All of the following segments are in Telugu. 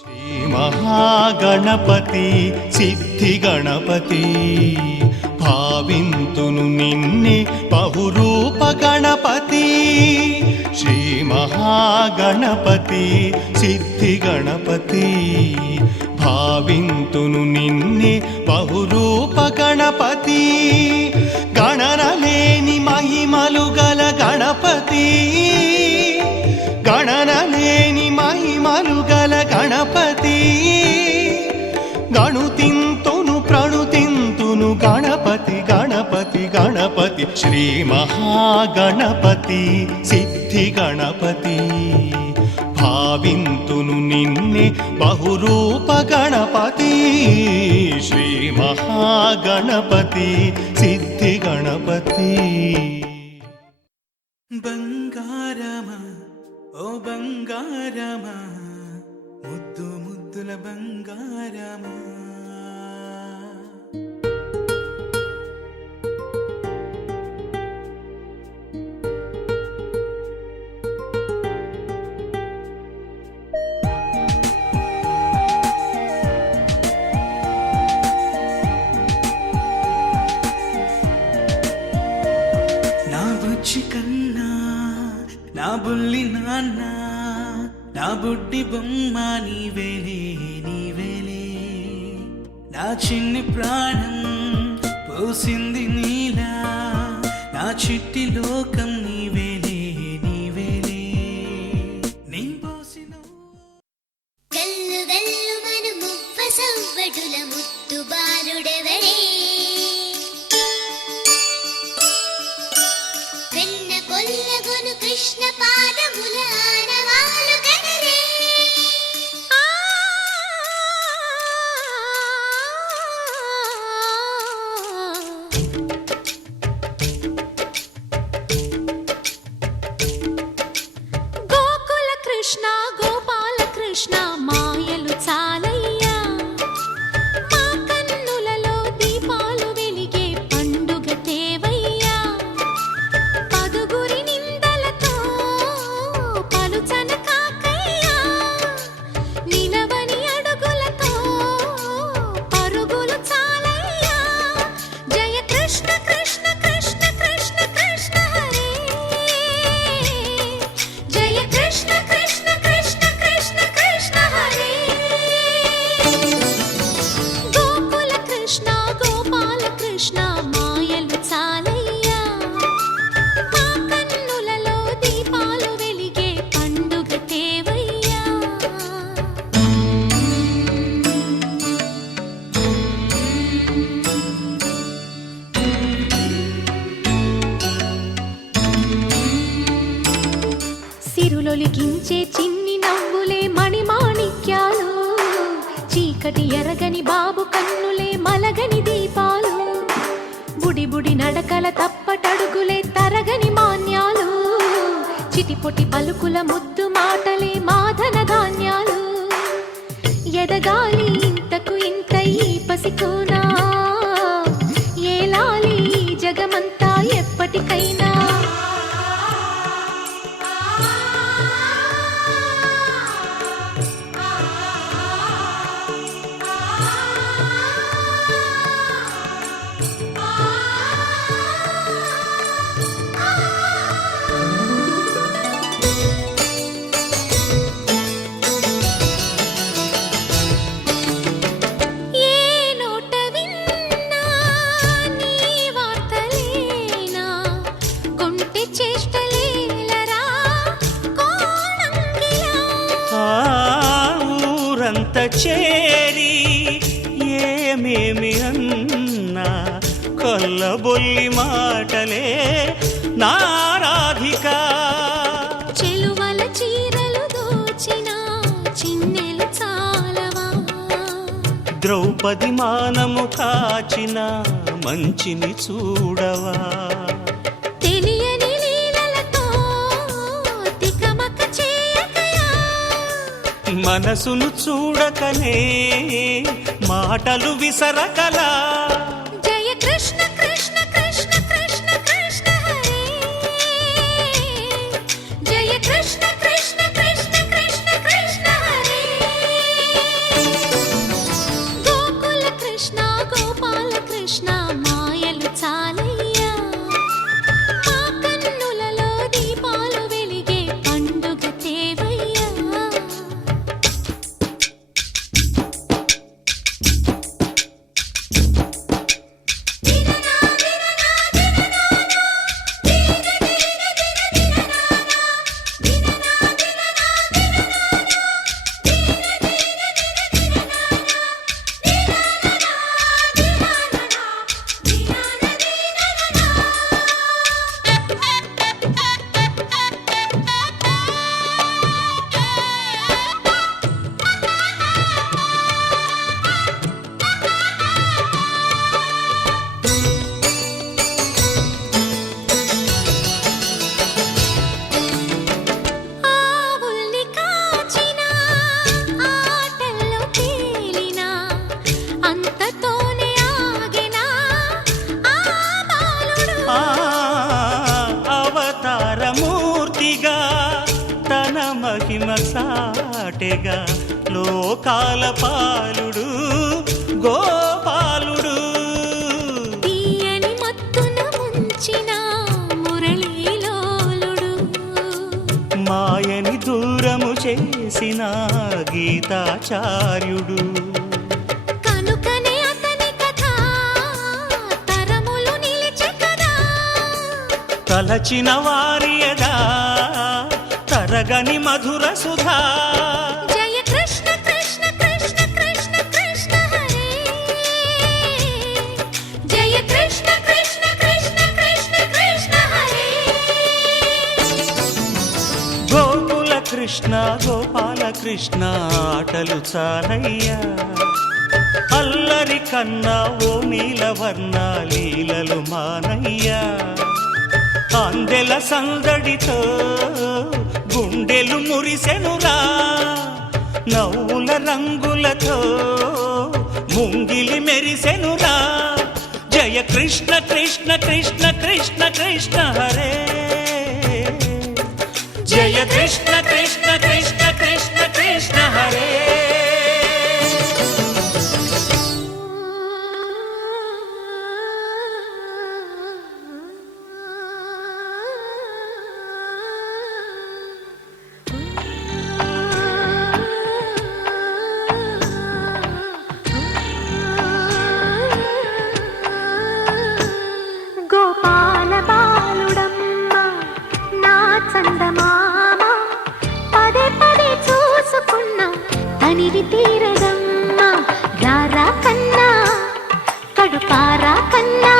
శ్రీ మహాగణపతి సిద్ధి గణపతి భావింతును నిన్నే బహురూప గణపతి. శ్రీ మహాగణపతి సిద్ధి గణపతి భావింతును నిన్నే బహురూప గణపతి. గణనలేని మహిమలు గల గణపతి, గణనలేని మహిమలు గల గణపతి. గణుతింతును ప్రణుతింతును గణపతి గణపతి గణపతి. శ్రీ మహాగణపతి సిద్ధి గణపతి భావింతును నిన్నే బహురూప గణపతి. శ్రీ మహాగణపతి సిద్ధి గణపతి. బంగారమా ఓ బంగారమా, ముద్దు ముద్దుల బంగారమా. నా బుజ్జి కన్నా నా బుల్లి నాన్న, నా బుడ్డి బొమ్మ నీవేలే నీవేలే. నా చిన్ని ప్రాణం పోసింది నీలా, నా చిట్టి లోకం నీవేలే నీవేలే. నీ పోసిన గల్లు గల్లు మను మువ్వ సవ్వడుల ముత్తు బాలుడెవరే, వెన్న కొల్లగొను కృష్ణ పాదముల ఆనవాలు గనరే. గోకుల కృష్ణ గోపాల కృష్ణ మాయలు చాలయ్యా, మా కన్నులలో దీపాలు వెలిగే పండుగ తేవయ్యా. పదుగురి నిందలతో పలుచన కాకయ్యా, నిలవని అడుగులతో పరుగులు చాలయ్యా. జయ కృష్ణ కృష్ణ కృష్ణ కృష్ణ కృష్ణ హరే, జయ కృష్ణ కృష్ణ కృష్ణ కృష్ణ కృష్ణ హరే. గోకుల కృష్ణ గోపాల కృష్ణ మాయలు చాలయ్యా, మా కన్నులలో దీపాలు వెలిగే పండుగ తేవయ్యా. సిరులొలికించే చిన్ని నవ్వులే మణిమాణిక్యాలు, చీకటి ఎరగని బాబు కన్నులే మలగని దీపాలు. బుడి బుడి నడకల తప్పటడుగులే తరగని మాన్యాలు, చిటిపొటి పలుకుల ముద్దు మాటలే మాధన ధాన్యాలు. ఎదగాలి ఇంతకు ఇంత ఈ పసికోనా, ఏలాలి ఈ జగమంతా ఎప్పటికైనా. ఏ నోట విన్నా నీ వార్తలేనా, కొంటె చేష్టలేలరా కోణంగిలా. ఆ ఊరంత చేరి ఏమేమి అన్నా, కొల్లబొల్లి మాటలే నారాధిక. చెలువల చీరలు దోచిన చిన్నెలు చాలవా, ద్రౌపది మానము కాచిన మంచిని చూడవా. తెలియని లీలలతో తికమక చేయకయా, మనసును చూడకనే మాటలు విసరకలా. జయ కృష్ణ కృష్ణ కృష్ణ కృష్ణ కృష్ణ హరే, జయ కృష్ణ కృష్ణ కృష్ణ కృష్ణ కృష్ణ హరే. కృష్ణ మాయలు చాలయ్యా మా కన్నులలో దీపాలు వెలిగే పండుగ తేవయ్యా ఆవుల్ని కాచిన ఆటల్లో తేలిన అంతతోనే ఆగిన ఆ బాలుడు అవతారమూర్తిగా తన మహిమ సాటెగా లోకాల పాలుడు గోపాలుడు తీయని మత్తున ముంచిన మురళీలోలుడు మాయని దూరము చేసిన గీతాచార్యుడు కనుకనే అతని కథ తరములు నిలిచే కదా తలచిన వారియదా తరగని మధుర సుధా జయ కృష్ణ కృష్ణ కృష్ణ కృష్ణ కృష్ణ హరే జయ కృష్ణ కృష్ణ కృష్ణ కృష్ణ కృష్ణ హరే గోకుల కృష్ణ గోపాల కృష్ణ ఆటలు చాలయ్యా అల్లరి కన్నా ఓ నీలవర్ణ లీలలు మానయ్యా అందెల సందడితో గుండెలు మురిసెనురా నవ్వుల రంగులతో ముంగిలి మెరిసెనురా జయ కృష్ణ కృష్ణ కృష్ణ కృష్ణ కృష్ణ హరే జయ కృష్ణ కృష్ణ కృష్ణ కృష్ణ కృష్ణ హరే గోపాల బాలుడమ్మ నా చందమామ పదే పదే చూసుకున్నా తనివి తీరదమ్మ రారా కన్నా కడుపారా కన్నా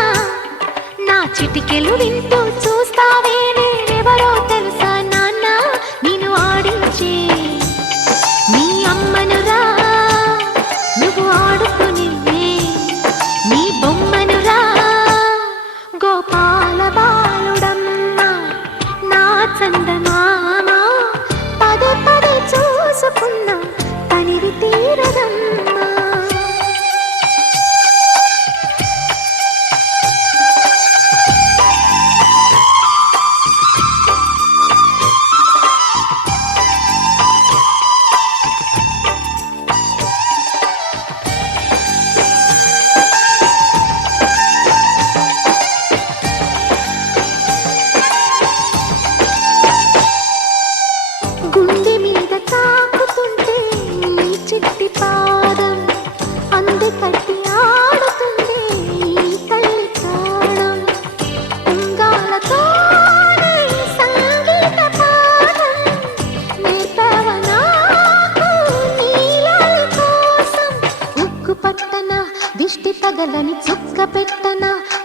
నా చిటికెలు వింటూ చూస్తావే నేనెవరో తెలుసా నాన్న నేను ఆడించే నీ అమ్మనురా నువ్వు ఆడుకుని నీ బొమ్మనురా గోపాల బాలుడమ్మ నా చందమామ పదే పదే చూసుకున్నా తనివి తీరదమ్మా గుండె మీద తాకుతుంటే నీ చిట్టి పాదం అంది కట్టి ఆడుతుంది ఈ తల్లి ప్రాణం ఉంగాలతో సంగీత పాదం నేర్పవ నాకు నీలాలి కోసం ఉక్కు పట్టన దిష్టి తగలని చుక్క పెట్టన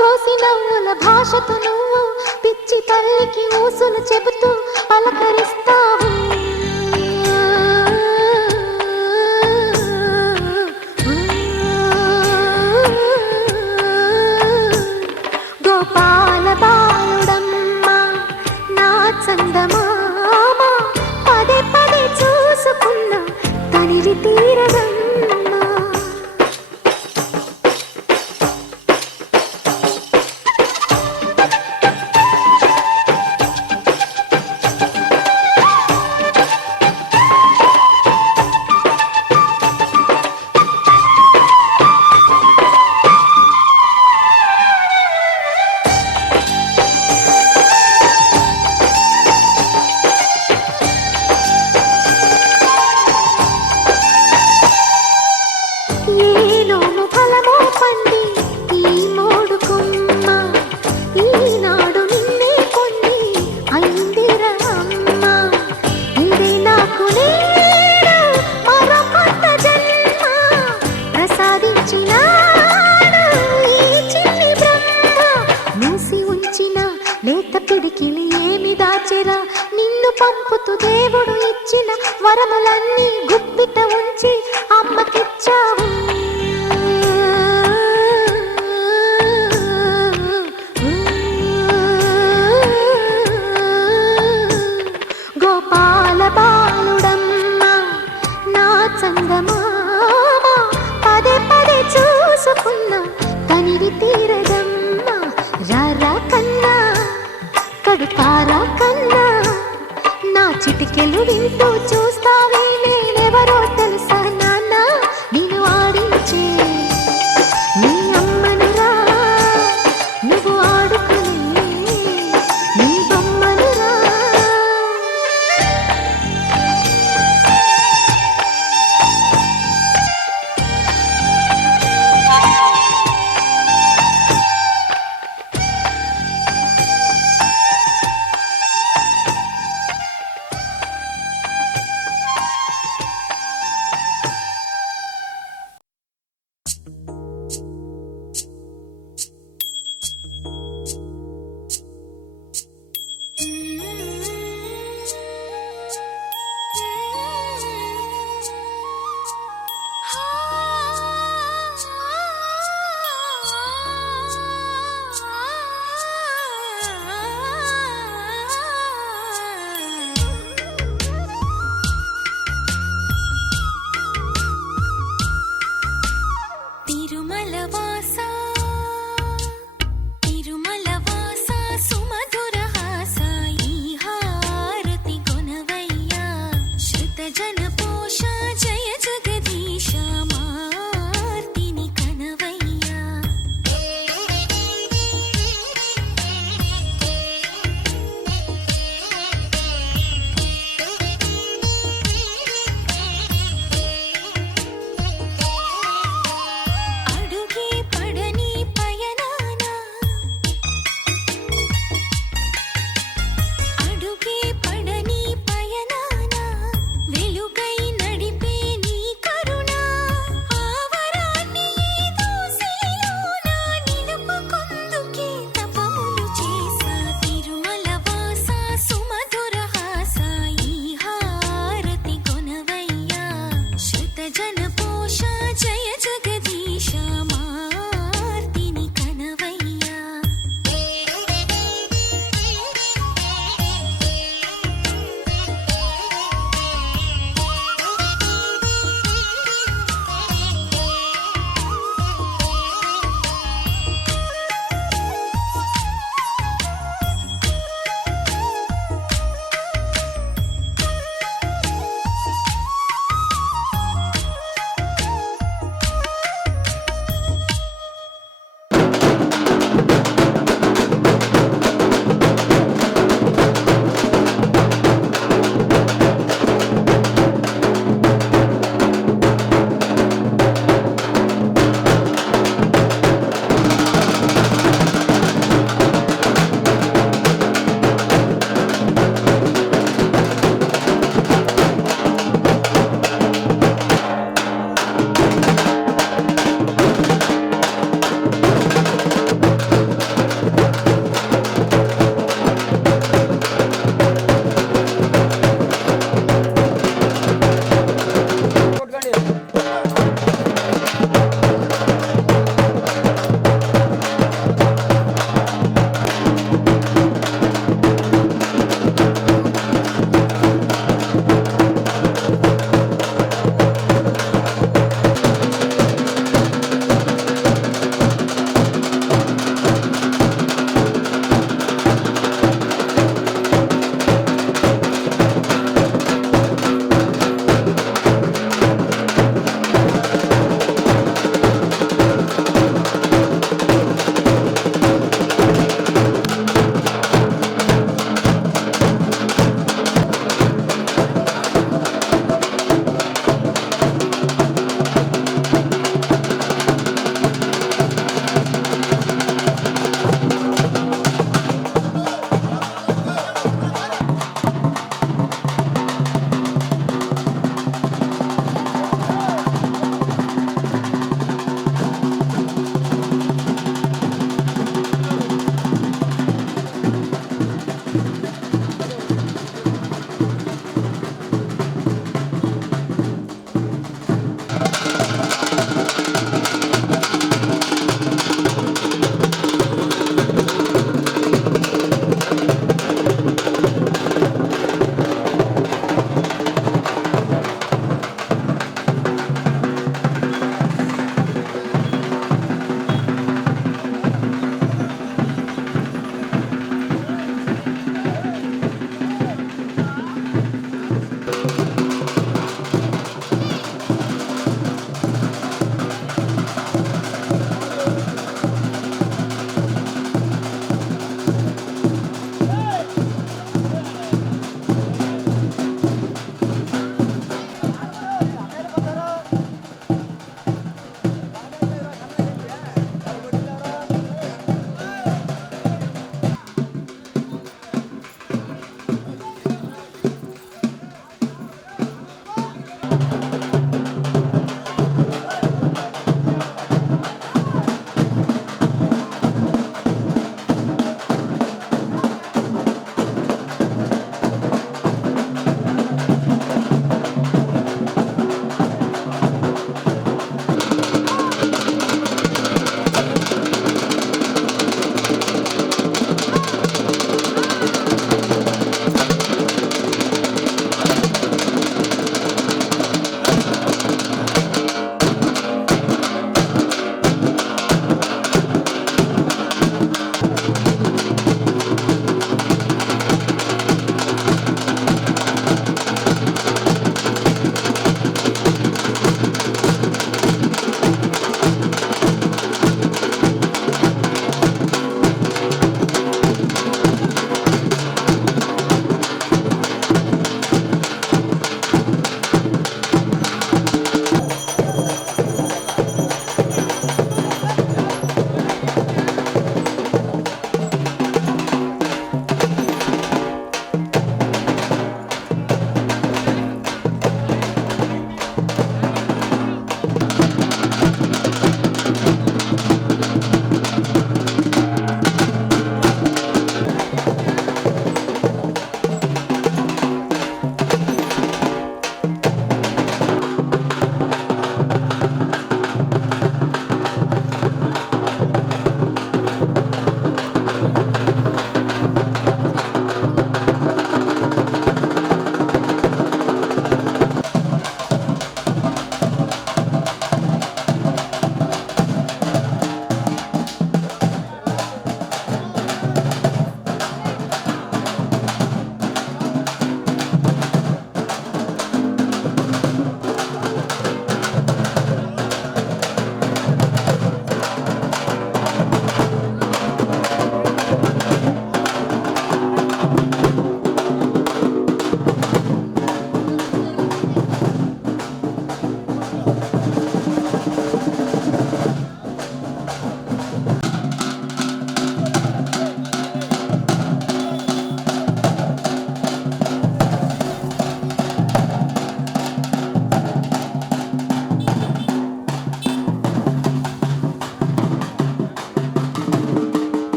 దోసి నవ్వుల భాషతో నువ్వు పిచ్చి తల్లికి ఊసులు చెబుతూ పలకరిస్తావు గోపాల బాలుడమ్మ నా చందమామ పదే పదే చూసుకున్నా తనివి తీరదమ్మా తనివి తీరదమ్మ రారా కన్నా కడుపారా కన్నా నా చిటికెలు వింటూ చూస్తావే నేనెవరో తెలుసా నాన్న నేను ఆడించే నీ అమ్మనురా నువ్వు ఆడుకునే నీ బొమ్మనురా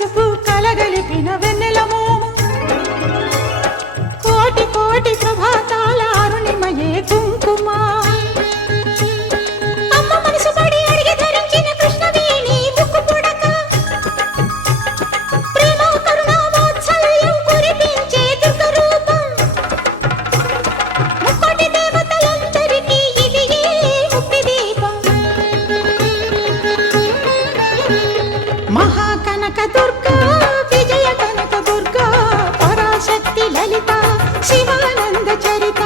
పసుపు కలగలిపిన వెన్నెల మోము కోటి కోటి ప్రభాతాల అరుణిమయే కుంకుమ అమ్మ మనసు పడి అడిగి ధరించిన కృష్ణవేణి ముక్కు పుడక ప్రేమ కరుణ వాత్సల్యం కురిపించే దుర్గ రూపం ముక్కోటి దేవతలందరికీ ఇది ముక్తి దీపం మహాకనక దుర్గా విజయ కనక దుర్గా పరాశక్తి లలిత శివానంద చరిత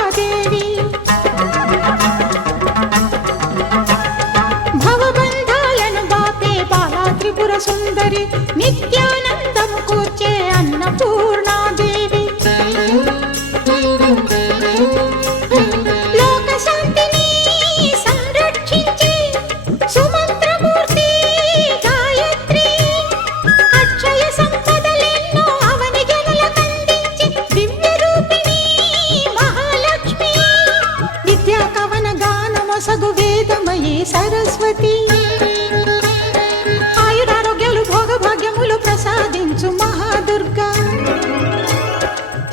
దుర్గాదేవి భవబంధాలను బాపే బాలా త్రిపుర సుందరి నిత్యానందము కూర్చే అన్నపూర్ణాదేవి లోక శాంతిని సంరక్షించే సుమంత్రమూర్తి గాయత్రి అక్షయ సంపదలెన్నో అవని జనులకందించి దివ్య రూపిణి మహాలక్ష్మి విద్యా కవన గానమొసగు వేదమయీ సరస్వతి ఆయురారోగ్యాలు భోగభాగ్యములు ప్రసాదించు మహాదుర్గా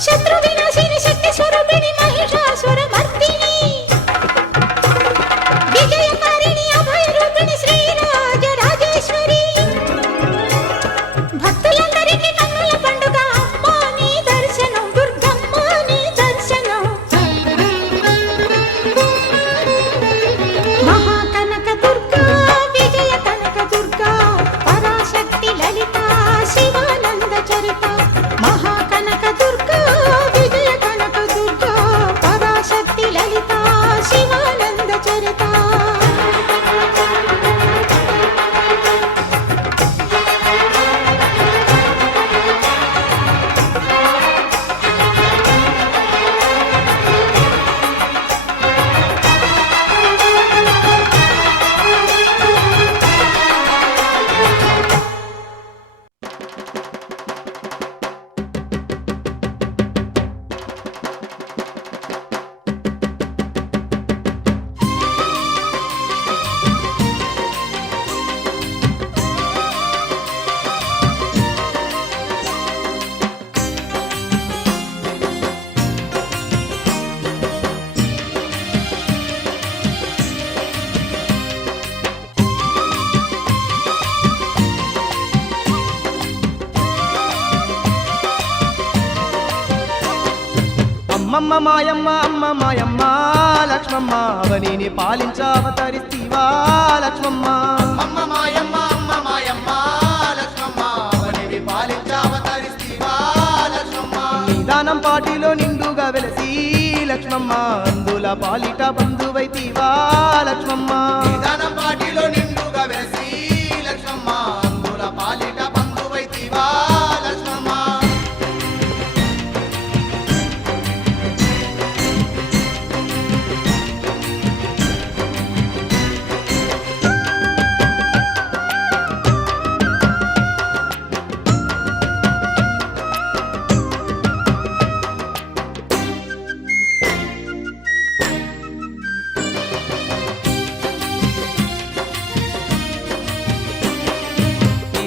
శత్రు వినాశిని శక్తి స్వరూపిణి మహిషాసుర మర్దిని విజయకారిణి అభయ రూపిణి శ్రీరాజ రాజేశ్వరి భక్తులందరికీ కన్నుల పండుగ అమ్మ నీ దర్శనం దుర్గమ్మ నీ దర్శనం మహాకనక దుర్గా విజయ కనక దుర్గా పరాశక్తి లలిత శివానంద చరిత మహాకనక దుర్గా విజయ కనక దుర్గా పరాశక్తి లలిత శివానంద చరిత అమ్మమ్మ మాయమ్మ అమ్మ మాయమ్మ లక్ష్మమ్మ అవనిని పాలించావతరిస్తీవా లక్ష్మమ్మ అమ్మ మాయమ్మ అమ్మ మాయమ్మ లక్ష్మమ్మ అవనిని పాలించావతరిస్తీవా లక్ష్మమ్మ నిదానం పాటిలో నిండుగా వెలసి లక్ష్మమ్మ అందుల పాలిట బంధువైతీవా లక్ష్మమ్మ నిదానం పాటిలో నిండుగా వెలసి లక్ష్మమ్మ అందుల పాలిట బంధువైతీవా లక్ష్మమ్మ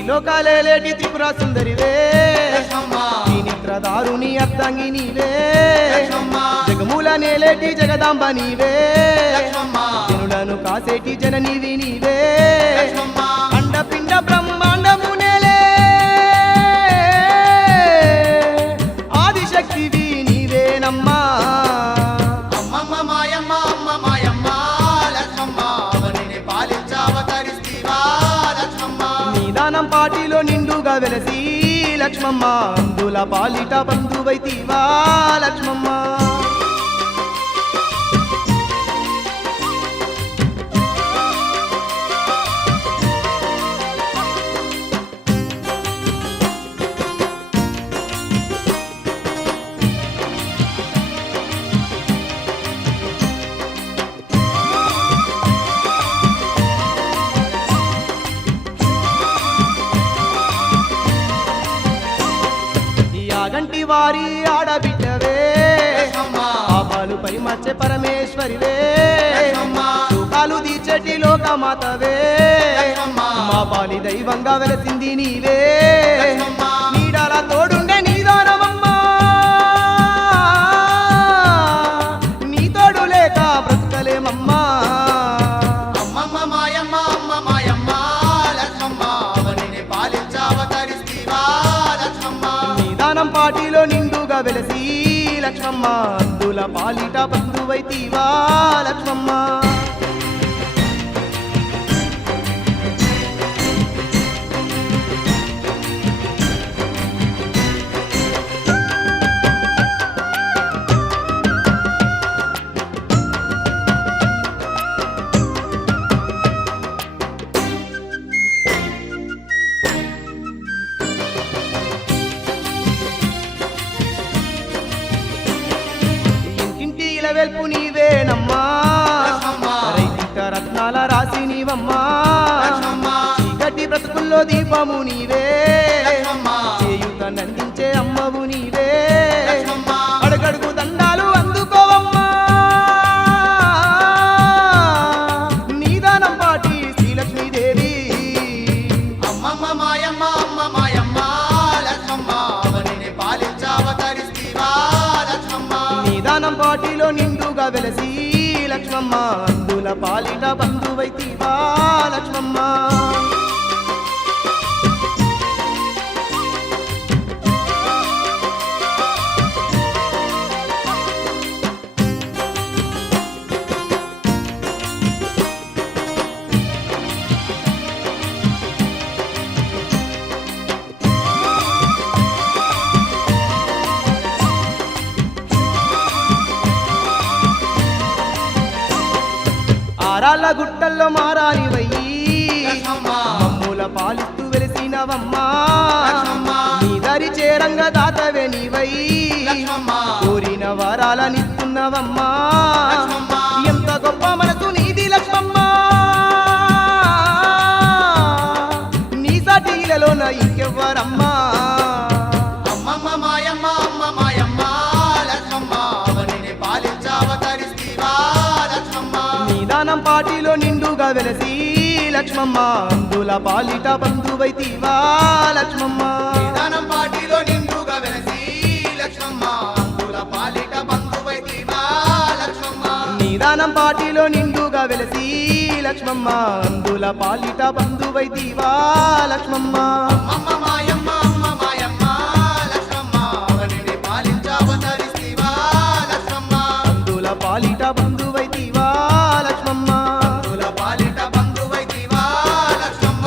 లోకాలేటి త్రిపుర సుందరివే ఈ నిద్రదారుని అర్ధంగి నీవే జగమూల నేలేటి జగదాంబ నీవే జనులను కాసేటి జననీవి నీవే అండపిండ బ్రహ్మాండము నేలే ఆదిశక్తివి నీవేనమ్మా అమ్మమ్మ మాయమ్మ అమ్మ మాయమ్మ లక్ష్మమ్మ అవనిని పాలించావతరిస్తీవా లక్ష్మమ్మ నిదానం పాటిలో నిండుగా వెలసి లక్ష్మమ్మ అందుల పాలిట బంధువైతీవా లక్ష్మమ్మ యాగంటి వారి ఆడబిడ్డవే పాపాలుపై మచ్చే పరమేశ్వరివే సుఖాలు తీర్చటి లోకమాతవే మా పాలి దైవంగా వెలసింది నీవే నీడల తోడుండే నీదానమమ్మా నీ తోడు లేక బ్రతకలేమమ్మా అమ్మమ్మ మాయమ్మ అమ్మ మాయమ్మ లక్ష్మమ్మ అవనిని పాలించావతరిస్తీవా లక్ష్మమ్మ నిదానం పాటిలో నిండుగా వెలసి లక్ష్మమ్మ అందుల పాలిట బంధువైతీవా లక్ష్మమ్మ రేపు నీవేనమ్మా లక్ష్మమ్మ. రైతిక రత్నాల రాసి నీవమ్మా లక్ష్మమ్మ. చీకటి బ్రతుకుల్లో దీపము నీవే లక్ష్మమ్మ. చేయుత నందించే అమ్మవు నీవే లక్ష్మమ్మ. అడుగడుగు దండాలు అందుకోవమ్మా నీదానం పాటి శ్రీలక్ష్మీదేవి అమ్మమ్మ మాయమ్మ అమ్మ మాయమ్మ లక్ష్మమ్మ అవనిని పాలించావతరిస్తీవా లక్ష్మమ్మ. నీదానం పాటిలో నిండుగా వెలసి లక్ష్మమ్మ అందుల పాలిట బంధువైతీవా లక్ష్మమ్మ ఆరాళ్ళ గుట్టల్లో మారానివయ్యి లక్ష్మమ్మ. మమ్ముల పాలిస్తూ వెలిసినవమ్మా లక్ష్మమ్మ. నీ దరి చేరంగ దాతవే నీవై లక్ష్మమ్మ. కోరిన వరాలనిస్తున్నవమ్మా లక్ష్మమ్మ. ఎంత గొప్ప మనసు నీది లక్ష్మమ్మ నీ సాటిలలోన ఇంకెవ్వరమ్మా అమ్మమ్మ మాయమ్మ అమ్మ మాయమ్మ లక్ష్మమ్మ అవనిని పాలించావతరిస్తీవా లక్ష్మమ్మ. నీదానం పాటిలో నిండుగా వెలసి లక్ష్మమ్మ అందుల పాలిట బంధువైతీవా లక్ష్మమ్మ నిదానం పాటిలో నిండుగా వెలసి లక్ష్మమ్మ అందుల పాలిట బంధువైతీవా లక్ష్మమ్మ. నీదానం పాటిలో నిండుగా వెలసి లక్ష్మమ్మ అందుల పాలిట బంధువైతీవా లక్ష్మమ్మ అమ్మమ్మ మాయమ్మ అమ్మ మాయమ్మ లక్ష్మమ్మ అవనిని పాలించావతరిస్తీవా లక్ష్మమ్మ. అందుల పాలిట బంధువైతీవా లక్ష్మమ్మ అందుల పాలిట బంధువైతీవా లక్ష్మమ్మ.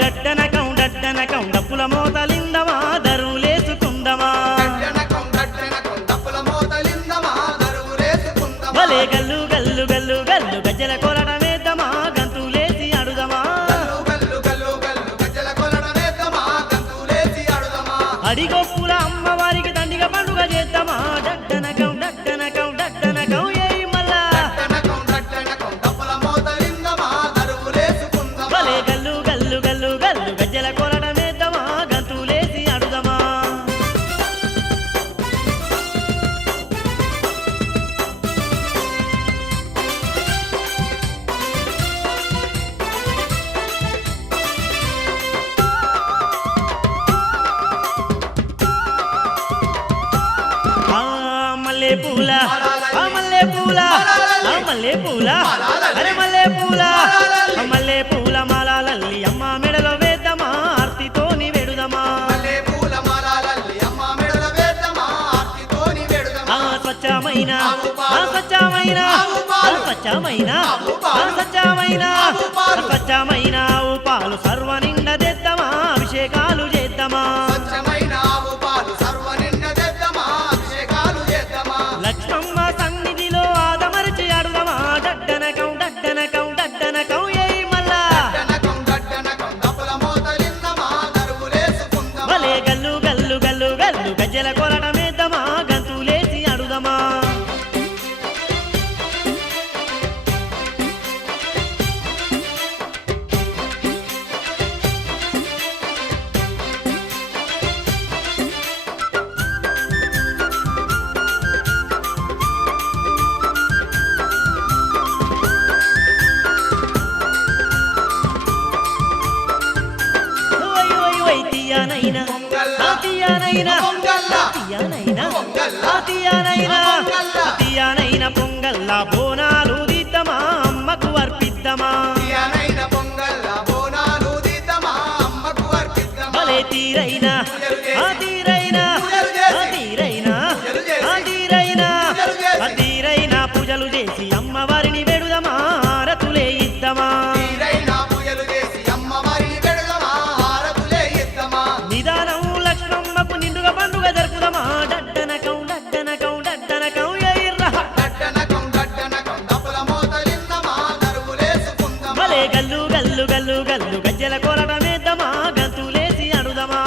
డడ్డనకం డడ్డనకం డప్పుల మోతలిందమా దరువులేసుకుందమా డడ్డనకం డడ్డనకం డప్పుల మోతలిందమా దరువులేసుకుందమా భలే గల్లు గల్లు గల్లు గల్లు గజ్జల కొలడమేద్దమా గంతులేసి అడుదమా గల్లు గల్లు గల్లు గల్లు గజ్జల కొలడమేద్దమా గంతులేసి అడుదమా అడిగొప్పుల అమ్మవారికి దండిగా పండుగ చేద్దామా డడ్డనకం డడ్డనకం డడ్డనకం ఏయ్ మల్లా డడ్డనకం డడ్డనకం డప్పుల మోతలిందమా దరువులేసుకుందమా భలే గల్లు గల్లు గల్లు గల్లు గజ్జల కొలడమేద్దమా గంతులేసి అడుదమా మల్లె పూల మల్లె పూల మల్లె పూల అరే మల్లె పూల మల్లె పూల మాలల్లి అమ్మ మెడలో వేద్దామా ఆర్తితోని వెడుదమా మల్లె పూల మాలల్లి అమ్మ మెడల వేద్దమా ఆర్తితోని వేడుదమా స్వచ్ఛమైన స్వచ్ఛమైన స్వచ్ఛమైన స్వచ్ఛమైన స్వచ్ఛమైన ఆవు పాలు సర్వ నిండా తెద్దామా అభిషేకాలు చేద్దామా స్వచ్ఛమైన ఆవు పాలు సర్వ నిండ తెద్దమా అభిషేకాలు చేద్దమా లక్ష్మమ్మ సన్నిధిలో ఆదమరిచి అడుదమా డడ్డనకం డడ్డనకం డడ్డనకం ఏయ్ మల్లా డడ్డనకం డడ్డనకం డప్పుల మోతలిందమా దరువులేసుకుందమా భలే గల్లు గల్లు గల్లు గల్లు గజ్జల కొలడమేద్దమా గంతులేసి అడుదమా ఓయ్ ఓయ్ ఓయ్ తీయనైనా తీయనైనా తీయనైనా తీయనైనా తీయనైనా పొంగల్లా బోనాలు దిద్దమా అమ్మకు అర్పిద్దమా తీయనైన పొంగల్ల బోనాలు దిద్దమా అమ్మకు అర్పిద్దమా భలే తీరైనా తీరైనా తీరైనా తీరైనా తీరైనా పూజలు చేసి అమ్మవారిని వెడుదమా హారతులే ఇద్దమా తీరైన పూజలు చేసి అమ్మవారిని పెడదమా హారతులే ఇద్దమా నిదానం లక్ష్మమ్మకు నిండుగా పండుగ జరుపుదమా డడ్డనకం డడ్డనకం డడ్డనకం ఎయిర్రా డడ్డనకం డడ్డనకం డప్పుల మోతలిందమా దరువులేసుకుందమా భలే గల్లు గల్లు గల్లు గల్లు గజ్జల కొలడమేద్దమా గంతులేసి అడుదమా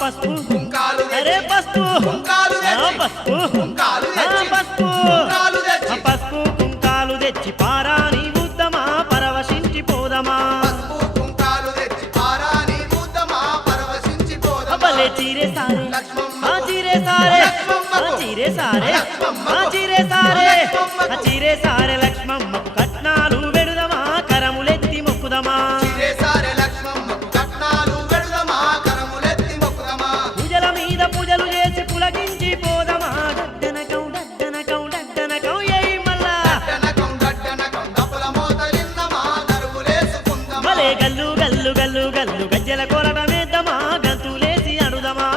పసుపు కుంకాలు అరే పసుపు కుంకాలు తెచ్చి పసుపు కుంకాలు తెచ్చి పసుపు కుంకాలు తెచ్చి పసుపు కుంకాలు తెచ్చి పారాని ఉద్దమా పరవశించి పోదమా పసుపు కుంకాలు తెచ్చి పారాని ముద్దమా పరవశించి పోదమా భలే చీరే సారే లక్ష్మమ్మ చీరే సారే లక్ష్మమ్మకు చీరే సారే లక్ష్మమ్మకు చీరే సారే లక్ష్మమ్మకు చీరే సారే లక్ష్మమ్మకు కట్నాలు వెడుదమా కరములెత్తి మొక్కుదమా చిరేసారె లక్ష్మమ్మకు కట్నాలు పెడదమా కరములెత్తి మొక్కుదమా పూజల మీద పూజలు చేసి పులకించి పోదమా డడ్డనకం డడ్డనకం డడ్డనకం ఏయ్ మల్లా డడ్డనకం డడ్డనకం డప్పుల మోతలిందమా దరువులేసుకుందమా భలే గల్లు గల్లు గల్లు గల్లు గజ్జల కొలడమేద్దమా గంతులేసి అడుదమా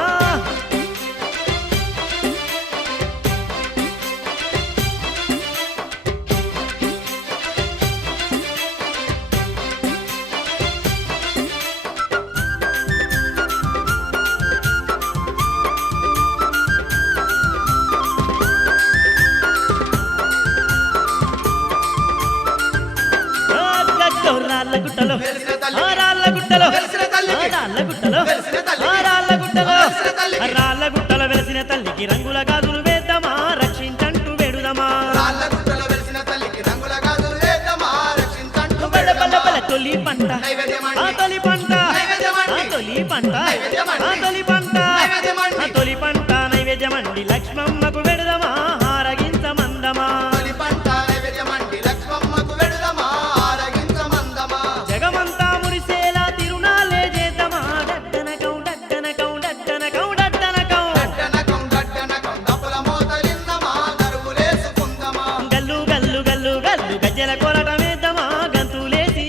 రాళ్ళ గుట్టలో వెలిసిన తల్లి రాళ్ళ గుట్టలో వెలిసిన తల్లికి రాళ్ళ గుట్టలో వెలిసిన తల్లికి రాళ్ళ గుట్టలో వెలిసిన తల్లికి రాళ్ళ గుట్టలో వెలిసిన తల్లికి రంగుల గాజులు వేద్దామా రక్షించంటూ వెడుదమా రాళ్ళ గుట్టలో వెలిసిన తల్లికి రంగుల గాజులు వేద్దామా రక్షించంటూ బల్ల బల్ల వేద్దామా. బల్ల తొలి పంట నైవేద్యమండి. ఆ తొలి పంట నైవేద్యమండి. ఆ తొలి పంట నైవేద్యమండి. ఆ తొలి పంట నైవేద్యమండి. ఆ తొలి పంట నైవేద్యమండి లక్ష్మమ్మకు వెడుదమా హారగించమందమా తొలి పంట నైవేద్యమండి లక్ష్మమ్మకు వెడుదమా ఆరగించమందమా జగమంతా మురిసేలా తిరునాళ్ళే చేద్దామా డడ్డనకం డడ్డనకం డడ్డనకం డడ్డనకం డడ్డనకం డడ్డనకం డప్పుల మోతలిందమా దరువులేసుకుందమా గల్లు గల్లు గల్లు గల్లు గజ్జల కొలటమేద్దామా గంతులేసి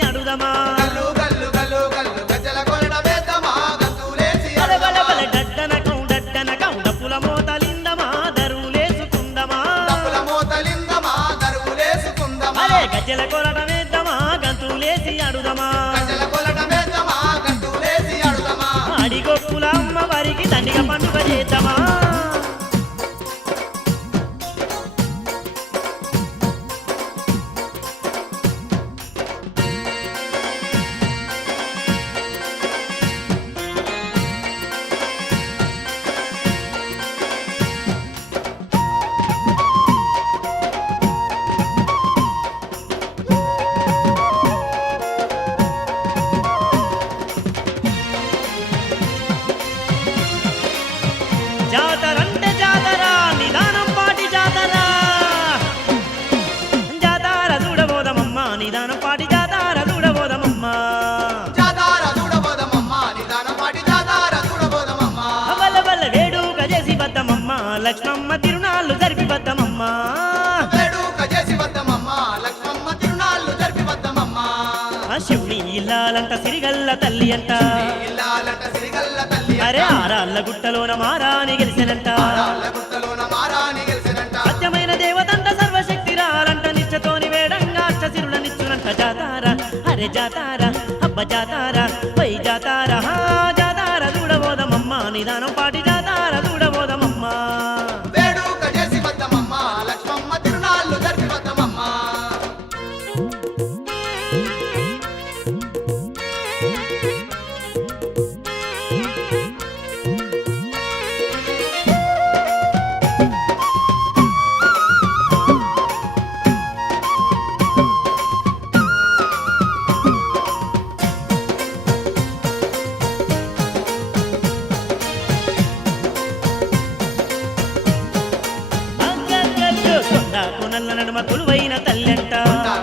గంతులేసి అడుదమా గజల కొలట వేద్దామా గంతులేసి అడుదమా ఆడిగొప్పుల అమ్మవారికి దండిగ పండుగ చేద్దామా జాతరంటే జాతర నిదానం పాటి జాతర జాతర చూడబోదమమ్మ నిదానం పాటి జాతర చూడబోదమమ్మ జాతార చూడబోదమమ్మ నిదానం పాటి జాతార చూడబోదమమ్మ వల్ల వల్ల వేడుక చేసి వద్దమమ్మ లక్ష్మమ్మ తిరునాళ్ళు జరిపి వద్దమమ్మ వేడుక చేసి వద్దమమ్మ లక్ష్మమ్మ తిరునాళ్ళు జరిపి వద్దమమ్మ ఆ శివుని ఇల్లాలంట సిరిగల్ల తల్లి అంట ఇల్లాలంట సిరిగల్ల తల్లి అరే ఆరాళ్ళ గుట్టలోన మారాని గెలిచెనంట ఆరాళ్ళ గుట్టలోన మారాని గెలిచెనంట సత్యమైన దేవతంట సర్వశక్తి రాలంట నిష్టతోని వేడంగా అష్టసిరులనిచ్చునంట జాతార అరే జాతార అబ్బ జాతార వై జాతార హా జాతార చూడబోదమమ్మ నిదానం పాటి జాతార చూడబోదమమ్మ వేడుక చేసి వద్దమమ్మ లక్ష్మమ్మ తిరునాళ్ళు జరిపి వద్దమమ్మ అగ్గగ్గగ్గో, కొండాకు నల్ల నడుమ కొలువైన తల్లంట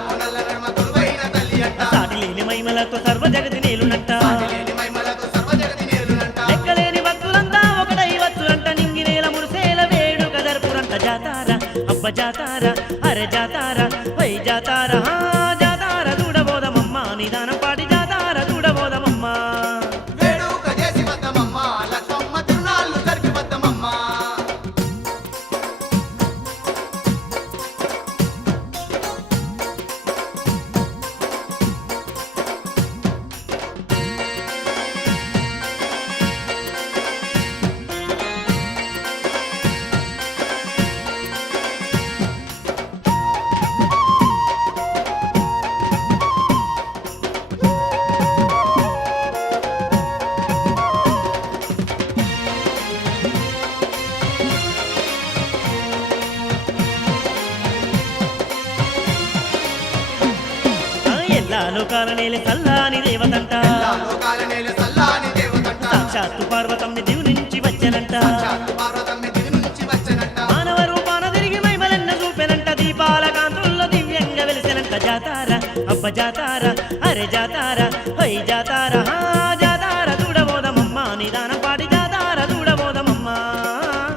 కొనల నడుమ కొలువైన తల్లి అంట సాటి లేని మైమలతో సర్వ జగతి నేలునంట లేని మహిమలతో సర్వ జగతి నేలునంట లెక్కలేని భక్తులంతా ఒకటై వచ్చురంట నింగి నేల మురిసేల వేడుక జరుపురంట జాతార అబ్బ జాతార అరే జాతార వై జాతార హా జాతార చూడబోదమమ్మ నిదానం పాటి జాతార చూడబోదమమ్మ వేడుక చేసి వద్దమమ్మ లక్ష్మమ్మ తిరునాళ్ళు జరిపి వద్దమమ్మ ఆ ఎల్లా లోకాల నేల చల్లాని దేవతంట లోకాల నేల సల్లాని దేవతంట సాక్షాత్తు పార్వతమ్మి దివు నుంచి వచ్చనంట సాక్షాత్తు పార్వతమ్మ దివి నుంచి వచ్చనంట మానవ రూపాన తిరిగి మైమలెన్న చూపెనంట దీపాల కాంతుల్లో దివ్యంగా వెలిసెనంట జాతార అబ్బ జాతార అరే జాతార వై జాతార హా జాతార చూడబోదమమ్మ నిదానం పాటి జాతార చూడబోదమమ్మ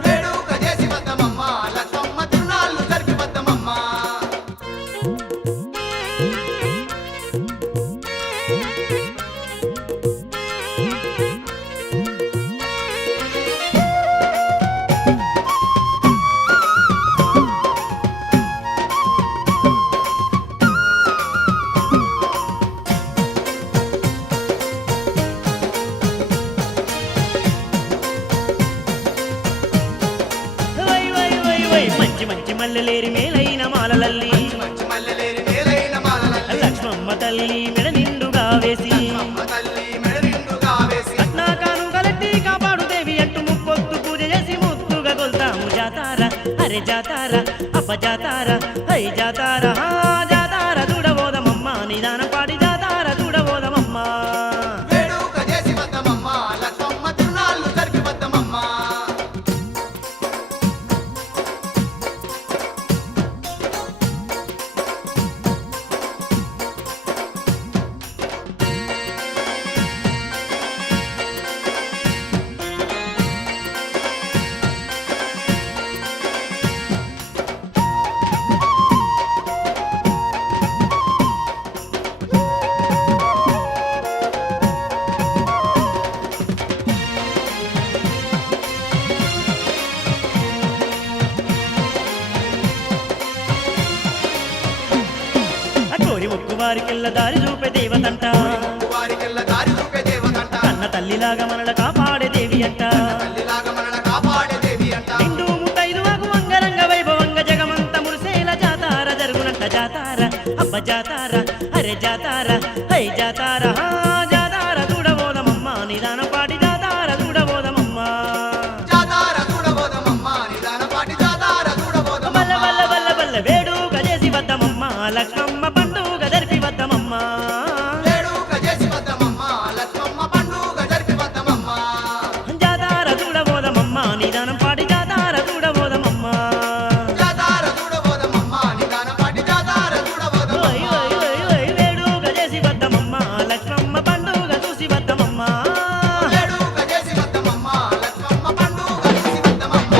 వేడుక చేసి వద్దమమ్మ లక్ష్మమ్మ తిరునాళ్ళు జరిపి వద్దమమ్మ వై వై వై వై మంచి మంచి మల్లెలేరి మేలైన మాలలల్లి మంచి మల్లెలేని మేలైన మాలలల్లి లక్ష్మమ్మ తల్లి మెడ నిండుగా వేసి అమ్మ తల్లి మెడ నిండుగా వేసి కట్నాకాను గలట్టి కాపాడు దేవి అంటూ ముప్పొత్తు పూజ చేసి ముత్తుగా కొల్తాము జాతార అరే జాతార అబ్బ జాతార హై జాతార హా జాతార చూడబోదమమ్మ నిదానం పాడి జాతార చూడబోదమమ్మ వేడుక చేసి వద్దమమ్మ లక్ష్మమ్మ తిరునాళ్ళు జరిపి వద్దమమ్మ వారికెళ్ళ దారి చూపే దేవతంట వారికెళ్ళ దారి చూపే దేవతంట కన్న తల్లిలాగా మనల కాపాడే దేవి అంట తల్లిలాగా మనల కాపాడే దేవి అంట నిండు ముత్తైదువకు అంగరంగ వైభవంగ జగమంత మురిసేల జాతార జరుగునంట జాతార అబ్బ జాతార అరే జాతార హై జాతార హా జాతార చూడబోదమమ్మ నిదానం పాటి జాతార చూడబోదమమ్మ జాతార చూడబోదమమ్మ నిదానపాటి జాతార చూడబోదమమ్మ బల్ల బల్ల బల్ల బల్ల వేడుక చేసి వద్దమమ్మ లక్ష్మమ్మ పండుగ జరిపి వద్దమమ్మ వేడుక చేసి వద్దమమ్మ లక్ష్మమ్మ పండుగ జరిపి వద్దమమ్మ జాతార చూడబోదమమ్మ నిదానం పాటి జాతార చూడబోదమమ్మ జాతార చూడబోదమమ్మ నిదానపాటి జాతార చూడబోదమమ్మ ఓయ్ ఓయ్ ఓయ్ ఓయ్ వేడుక చేసి వద్దమమ్మ లక్ష్మమ్మ పండుగ చూసి వద్దమమ్మ వేడుక చేసి వద్దమమ్మ లక్ష్మమ్మ పండుగ చేసి వద్దమమ్మ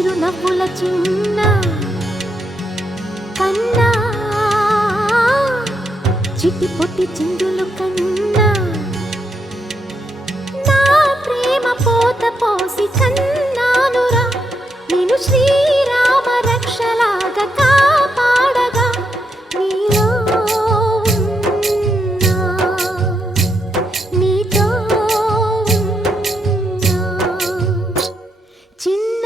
చిరునవ్వుల చిన్న కన్నా చిట్టి పొట్టి చిందులు కన్నా నా ప్రేమ పోత పోసి కన్నానురా నేను శ్రీరామ రక్షలాగా కాపాడగా నీలో ఉన్నా, నీతో ఉన్నా. చిన్న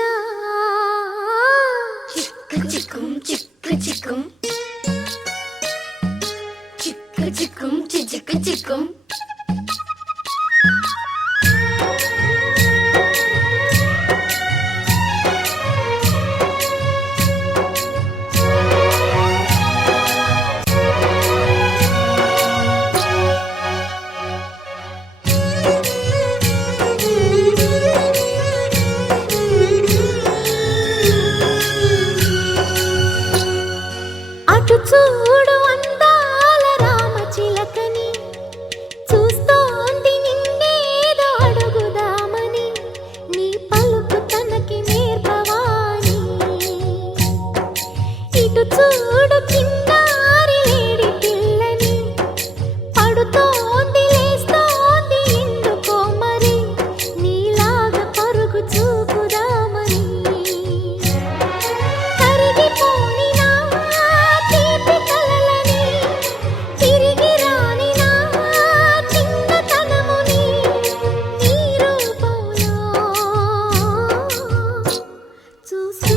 చిక్కు చిక్కుం చిక్కు చిక్కుం చిక్కు చిక్కుం చిక్కు చిక్కుం అటు చూడు అందాల రామచిలకని చూస్తోంది నిన్నేదో అడుగుదామని నీ పలుకు తనకి నేర్పవాని ఇటు చూడు చిన్నారి లేడి పిల్లని పడుతోంది లేస్తోంది ఎందుకో మరి నీలాగా పరుగు చూపుదామని కరిగిపోని నా తీపి కలలని తిరిగి రాని నా చిన్నతనముని నీ రూపంలో చూస్తూ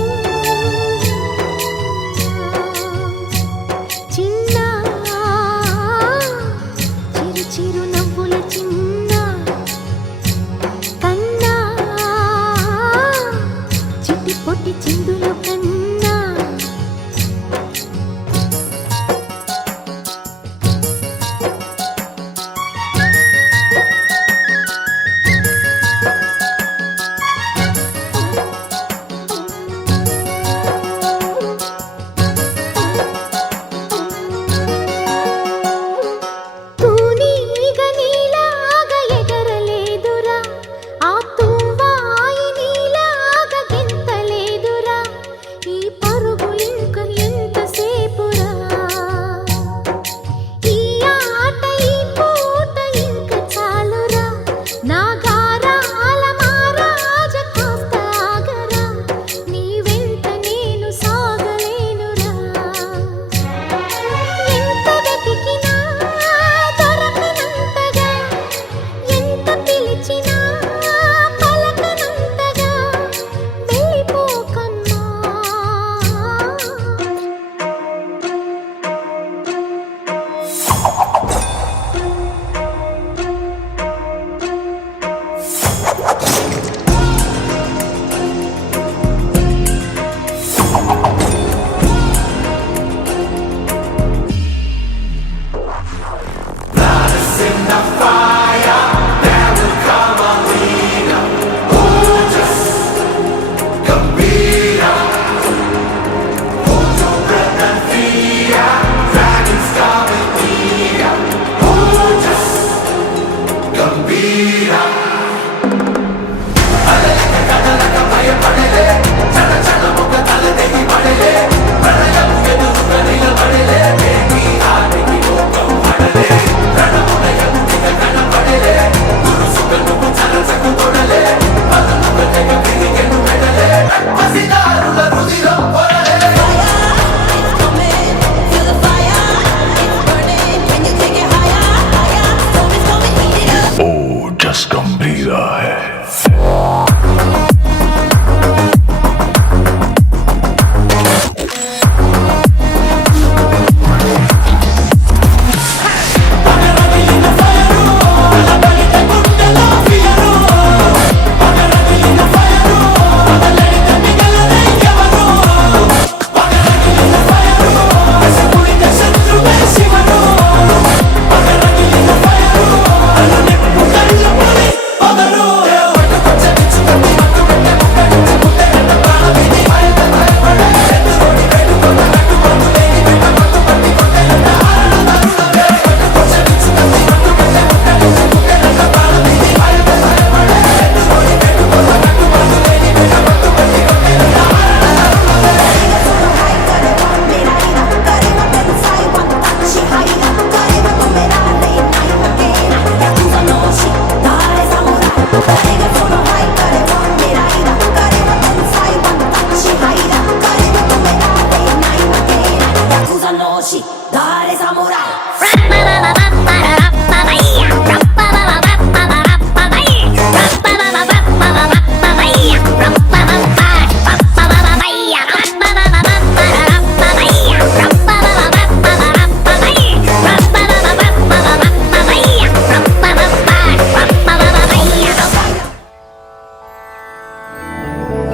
Satoshi, Dare Samurai.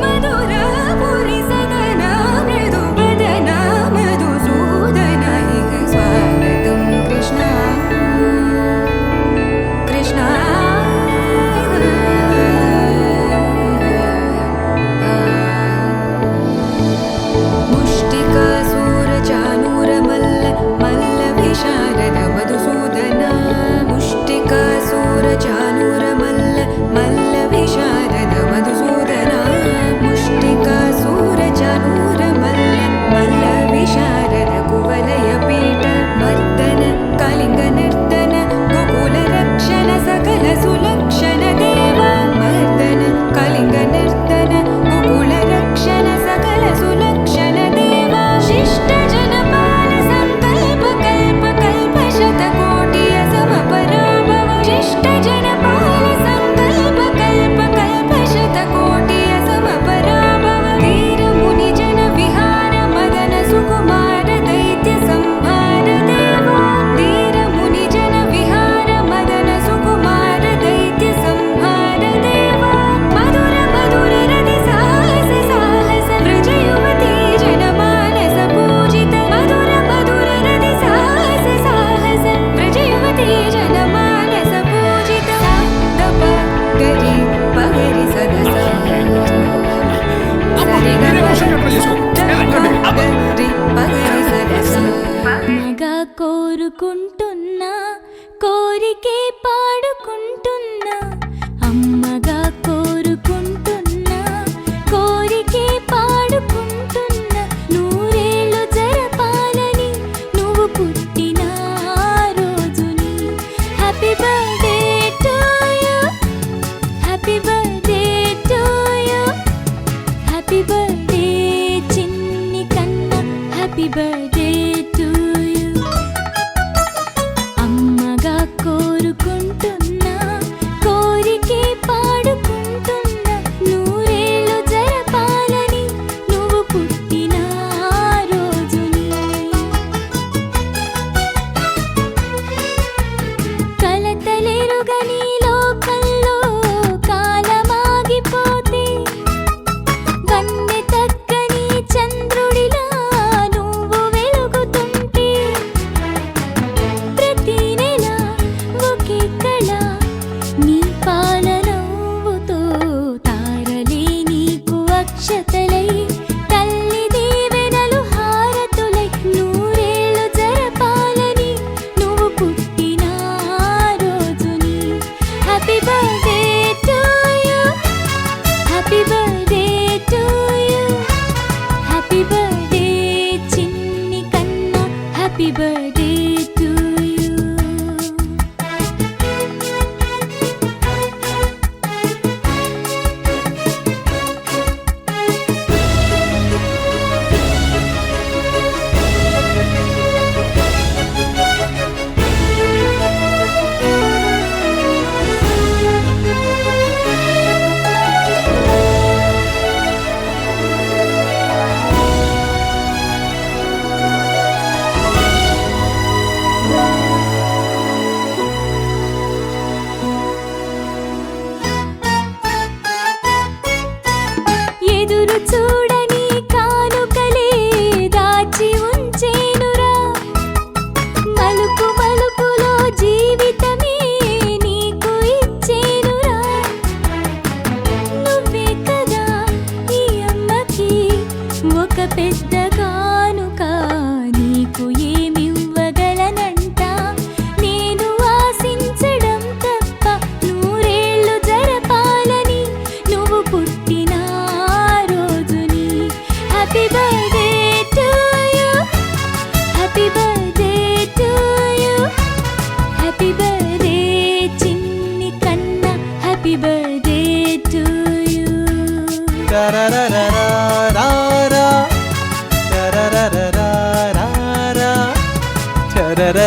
మధురాపురి సదన మృదు బదన మధుసూదన ఇహ స్వాగతం కృష్ణ కృష్ణ ముష్టికాసూర చానూర మల్ల మల్ల విశారద మధుసూదన ముష్టికాసూర చానూర మల్ల మల్ల విశారద మధుసూదన ముష్టికాసూర చానూర మల్ల మల్ల విశారద కువలయ పీఠ మర్దన కళింగ నర్తన గోకుల రక్షణ సకల సులక్షణ దేవ మర్దన కళింగ నర్తన గోకుల రక్షణ సకల సులక్షణ దేవ శిష్ట జనపాల సంకల్ప కల్ప కల్ప శతకోటి అసమ పరాభవ శిష్ట జనపాల సంకల్ప కల్ప కల్ప శతకోటి అసమ పరాభవ వీర ముని జన విహార మదన సుకుమార దైత్య సంహార దేవ వీర ముని జన విహార మదన సుకుమార దైత్య సంహార దేవ మధుర మధుర రతి సాహస సాహస వ్రజ యువతి జన మానస పూజిత మధుర మధుర రతి సాహస సాహస వ్రజ యువతి జన మానస పూజిత తప గరి పగరి సదస సరి గరి పగరి సదస మగా కోరుకుంటున్నా కోరికే పాడుకుంటున్నా అమ్మగా కోరుకుంటున్నా కోరికే పాడుకుంటున్నా నూరేళ్ళు జరపాలని నువ్వు పుట్టిన ఆ రోజుని happy birthday to you happy birthday to you happy birthday చిన్ని కన్నా హ్యాపీ బర్త్డే టు యు అమ్మగా కోరుకుంటున్నా కోరికే పాడుకుంటున్నా నూరేళ్ళు జరపాలని నువ్వు పుట్టిన ఆ రోజుని కలతలెరుగని లోకంలో కాలమాగిపోతే వన్నె తగ్గని చంద్రుడిలా నువ్వు వెలుగు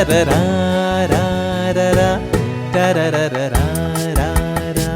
టరరరా రారరా టరరరా రారా.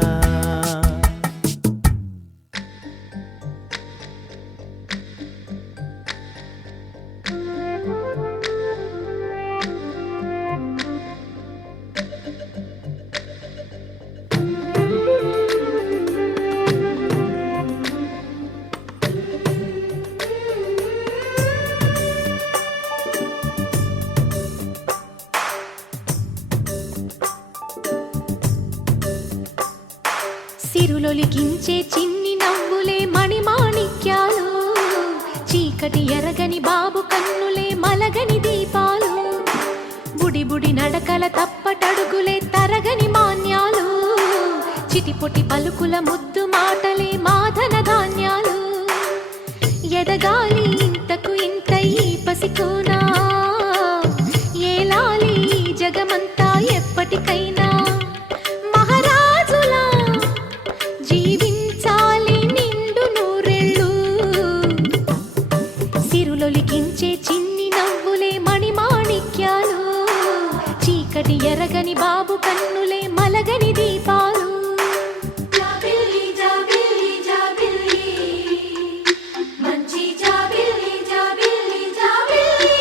సిరులొలికించే చిన్ని నవ్వులే మణిమాణిక్యాలు, చీకటి ఎరగని బాబు కన్నులే మలగని దీపాలు, బుడి బుడి నడకల తప్పటడుగులే తరగని మాన్యాలు, చిటిపొటి పలుకుల ముద్దు మాటలే మాధన ధాన్యాలు. ఎదగాలి ఇంతకు ఇంత ఈ పసికోనా, ఏలాలి జగమంతా ఎప్పటికైనా, మహారాజులా జీవించాలి నిండు నూరెళ్ళు. సిరులొలికించే చిన్ని నవ్వులే మణిమాణిక్యాలు, చీకటి ఎరగని బాబు కన్నులే మలగని దీపాలు. జాబిల్లి జాబిల్లి జాబిల్లి, మంచి జాబిల్లి జాబిల్లి జాబిల్లి.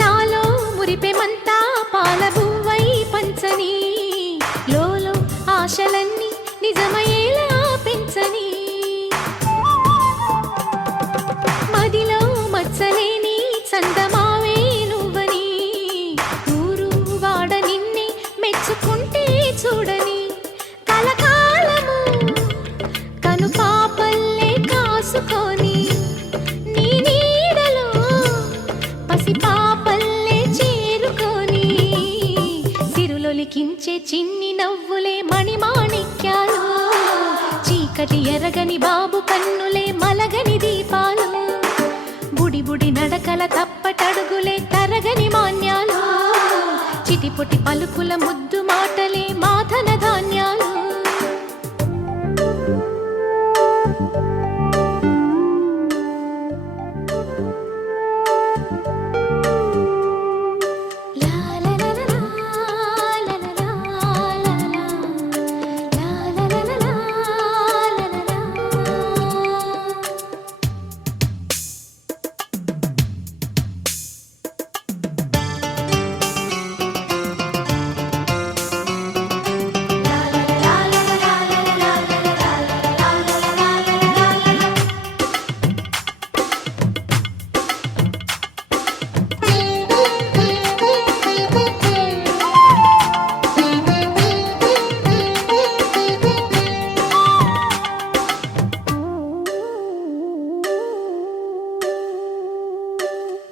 నాలో మురిపెమంతా పాలబువ్వై పంచని, లోలో ఆశలన్నీ నిజమయ్యేలా పెంచని, మదిలో మచ్చలేని చందమావే నువ్వని, ఊరు వాడ నిన్నే మెచ్చుకుంటే చూడని, కలకాలము కను పాపల్లే కాసుకొని, నీ నీడలో పసిపాపల్లే చేరుకొని, సిరులొలికించే చిన్ని నవ్వులే మణిమాణిక్యాలు, చీకటి ఎరగని బాబు కన్నులే మలగని దీపాలు, బుడి బుడి నడకల తప్పటడుగులే తరగని మాన్యాలు, చిటిపొటి పలుకుల ముద్దు మాటలే మాధన ధాన్యాలు. లా లా లా లా లా లా లా లా లా, లా లా లా లా లా లా లా.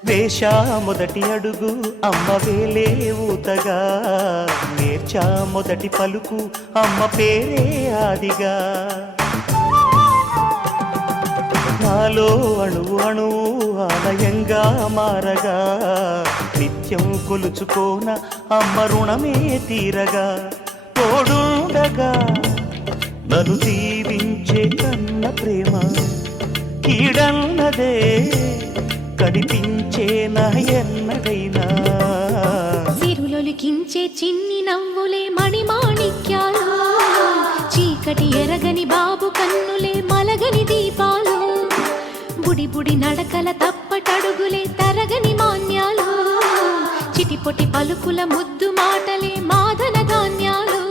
వేశా మొదటి అడుగు అమ్మ వేలే ఊతగా, నేర్చా మొదటి పలుకు అమ్మ పేరే ఆదిగా, నాలో అణువు అణువు ఆలయంగా మారగా, నిత్యం కొలుచుకోన అమ్మ రుణమే తీరగా, తోడుండగా నన్ను దీవించే కన్న ప్రేమ, కీడన్నదే కనిపించే నా ఎన్నడైనా. సిరులొలికించే చిన్ని నవ్వులే మణిమాణిక్యాలు, చీకటి ఎరగని బాబు కన్నులే మలగని దీపాలు, బుడి బుడి నడకల తప్పటడుగులే తరగని మాన్యాలు, చిటిపొటి పలుకుల ముద్దు మాటలే మాధన ధాన్యాలు.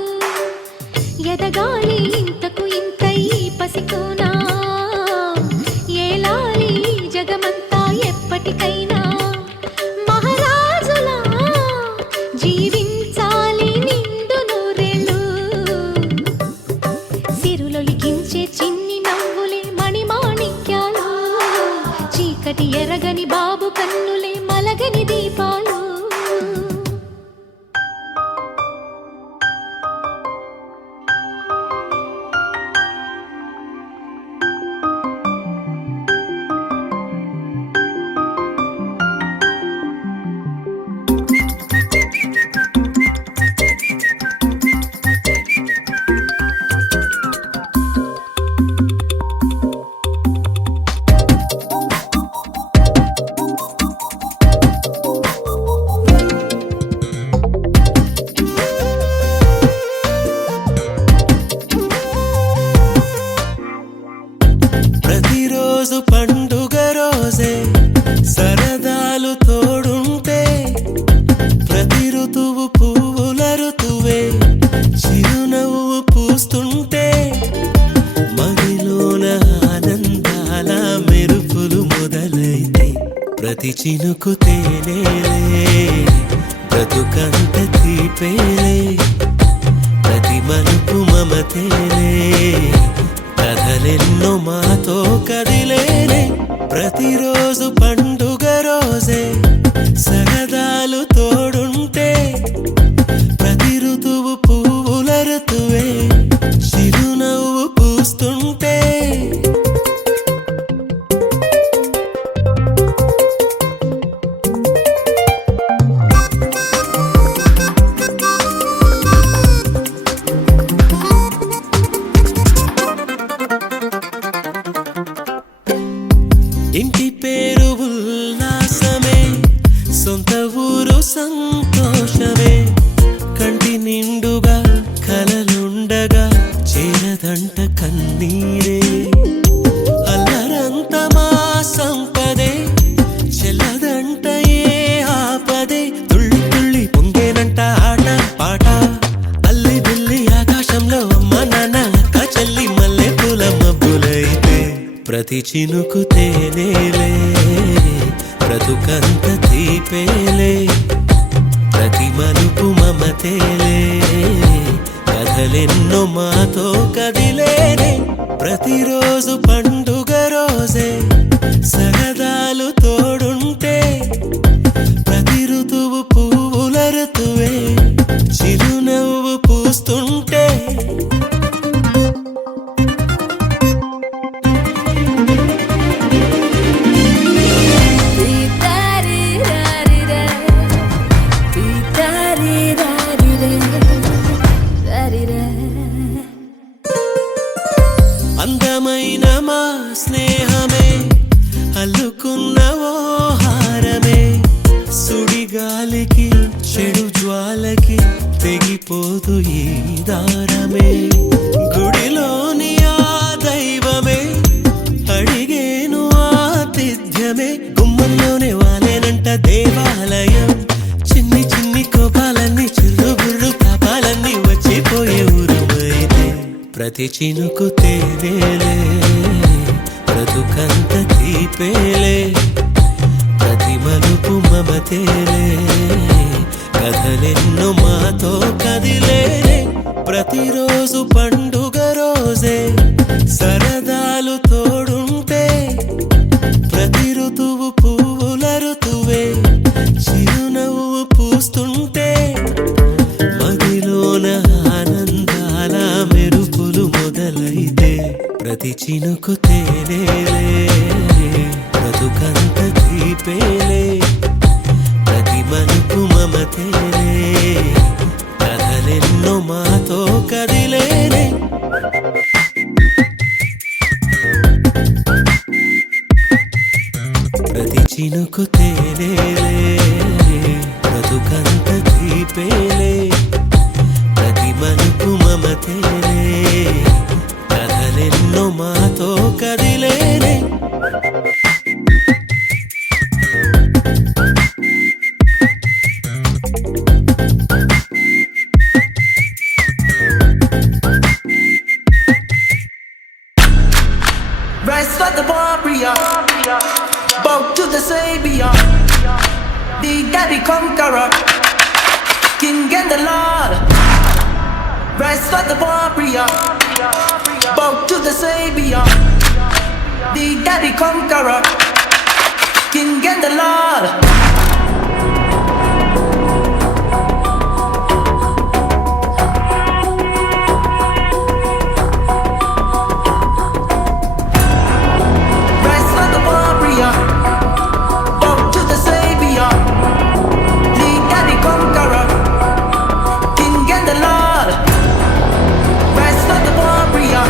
ఎదగాలి ఇంతకు ఇంత ఈ పసికోనా, ఏలాలి జగమంతా ఎప్పటికైనా, మహారాజులా జీవించాలి నిండు నూరేళ్ళు. సిరులొలికించే చిన్ని నవ్వులే మణిమాణిక్యాలు, చీకటి ఎరగని బాబు కన్నులే మలగని దీపాలు. ప్రతిరోజు పండుగ రోజే సరదాలు తోడుంటే ప్రతి ఋతువు పువ్వుల ఋతువే చిరునవ్వు పూస్తుంటే మదిలోన ఆనందాల మెరుపులు మొదలైతే ప్రతి చినుకు తేనేలే బ్రతుకంత తీపేలే ప్రతి మలుపు మమతేలే కథలెన్నో మాతో కదిలేనే ప్రతిరోజు పండుగ రోజే సరదాలు తోడుంటే ప్రతి ఋతువు పువ్వుల ఋతువే చిరునవ్వు పూస్తుంటే ఇంటి పేరు ఉల్లాసమే సొంత ఊరు సంతోషమే కంటి నిండుగా కలలుండగా చేరదంట కన్నీరే అల్లరంత మా సంపదే చెల్లదంట ఏ ఆపదే తుళ్ళి తుళ్ళి పొంగేనంట ఆట పాట అల్లి బిల్లి ఆకాశంలో అమ్మ నాన్న అక్క చెల్లి మల్లె పూల మబ్బులైతే ప్రతి చినుకు తేనేలే బ్రతుకంత తీపేలే ప్రతి మలుపు మమతేలే కథలెన్నో మాతో కదిలేనే ప్రతిరోజు పండుగ రోజే సరదాలు తోడుంటే ప్రతి ఋతువు పువ్వుల ఋతువే చిరునవ్వు పూస్తుంటే అందమైన మా స్నేహమే అల్లుకున్న ఓ హారమే సుడిగాలికి చెడు జ్వాలకి తెగిపోదు ఈ దారమే గుడిలోని ఆ దైవమే అడిగేను ఆతిథ్యమే గుమ్మంలోనే వాలేనంట దేవాలయం చిన్ని చిన్ని కోపాలన్నీ చిల్లు బుర్రు తాపాలన్నీ వచ్చిపోయే ఊరుమైతే ప్రతి చినుకు తేనేలే బ్రతుకంత తీపేలే ప్రతి మలుపు మమతేలే కథలెన్నో మాతో కదిలేనే ప్రతిరోజు పండుగ రోజే సరదాలు తోడుంటే ప్రతి ఋతువు పువ్వుల ఋతువే చిరునవ్వు పూస్తుంటే మదిలోన ఆనందాల మెరుపులు మొదలైతే ప్రతి చినుకు తేనేలే బ్రతుకంత తీపేలే ప్రతి మలుపు మమతేలే కథలెన్నో మాతో కదిలేనే ప్రతి చినుకు తేనేలే బ్రతుకంత తీపేలే ప్రతి మలుపు మమతేలే కథలెన్నో మాతో కదిలేనే Rise like the warrior, bow to the savior, the daddy conqueror, king and the lord. Rise like the warrior, bow to the savior, the daddy conqueror, King and the Lord. Rise like a warrior, bow to the Savior, lead and the conqueror, King and the Lord. Rise like a warrior,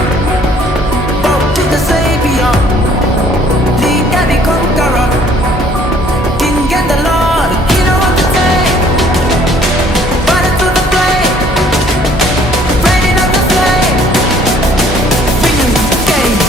bow to the Savior, lead and the conqueror, King and the Lord. You know what to say, right into the flame, raining on the flame, swinging game.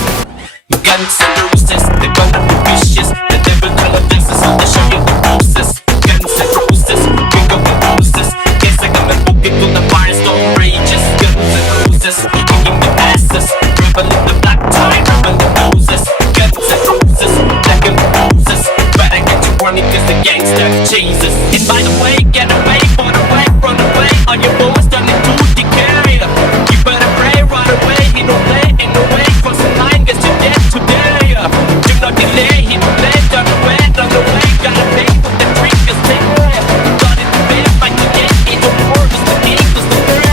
Guns and roses, they gonna be vicious. The devil gonna fix us, so they show you the bruises. Guns and roses, we go with bruises. Guess I got my boogie to the firestorm rages. Guns and roses, kicking the asses. Rebel in the black tie, rebel the noses. Guns and roses, black and bruises. Better get you running cause the gangster chases. And by the way, get away, for the way, run away. All your boys done it to decay. You better pray right away, he don't play, ain't no way. Cross the line, guess you're dead today. Do not delay, he don't play, done away, gotta pay with the triggers there. Got it to pay, fight to get it, don't work, it's the king, it's the girl.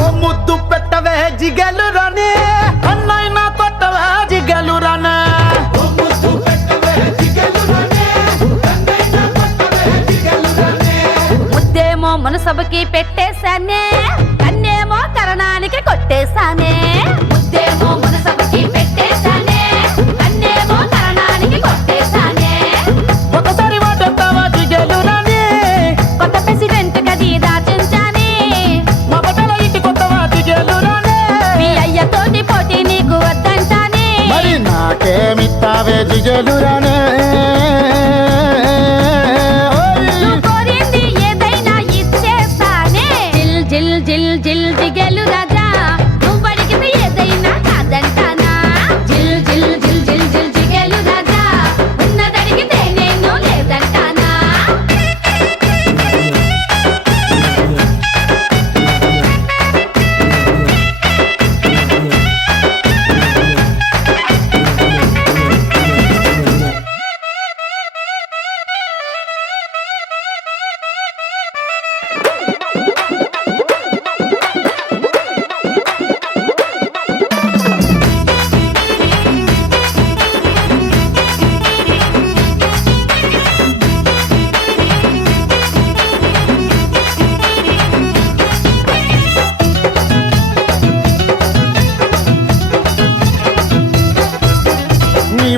ఓ ముద్దు పెట్టవే జిగలు రానే అన్నైనా కొట్టవే జిగలు రానే ముద్దేమో మనసభకి పెట్టేశానే, కన్నేమో కరణానికి కొట్టేశానే. ముద్దేమో మనసభకి పెట్టేశానే, కన్నేమో కరణానికి కొట్టేశానే. ఒకసారి వాటంతావా జిగలు రానే కొత్త ప్రెసిడెంట్ గది దాచించానే. మా బట్టల ఇంటి కొత్తవా జిగలు రానే మీ అయ్యతోటి పోటీ నీకు వద్దంటానే. మరి నాకేమిస్తావే జిగలు రానే నువ్వు కోరింది ఏదైనా ఇచ్చేస్తానే. జిల్ జిల్ జిల్ జిల్ జిగెలు రాజా, నువ్వు అడిగింది ఏదైనా కాదంటానా. జిల్ జిల్ జిల్ జిల్ జిల్ జిగెలు రాజా, ఉన్నదడిగితే నేను లేదంటానా.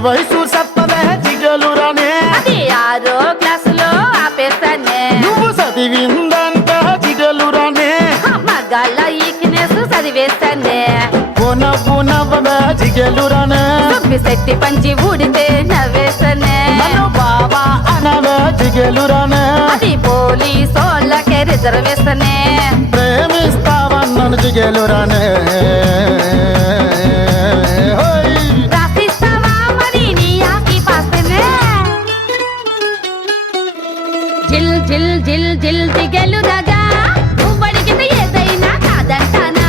వయసు సత్తవే జిగలురానే అది 6వ క్లాసులో ఆపేస్తానే నువ్వు చదివిందంట జిగలురానే మగాళ్ళ ఈక్నెస్ చదివేస్తానే నవ్వవే జిగలురానే శెట్టి పంచి ఊడితే నవ్వేస్తానే నన్ను బాబా అనవే జిగలురానే అది పోలీసోళ్ళకే రిజర్వేస్తానే ప్రేమిస్తావన్నను జిగలురానే రాసిస్తావా మరి నీ ఆకి పాస్తేనే జిల్ జిల్ జిల్ జిల్ దిగలు రాజా నువ్వడిగితే ఏదైనా కాదంటానా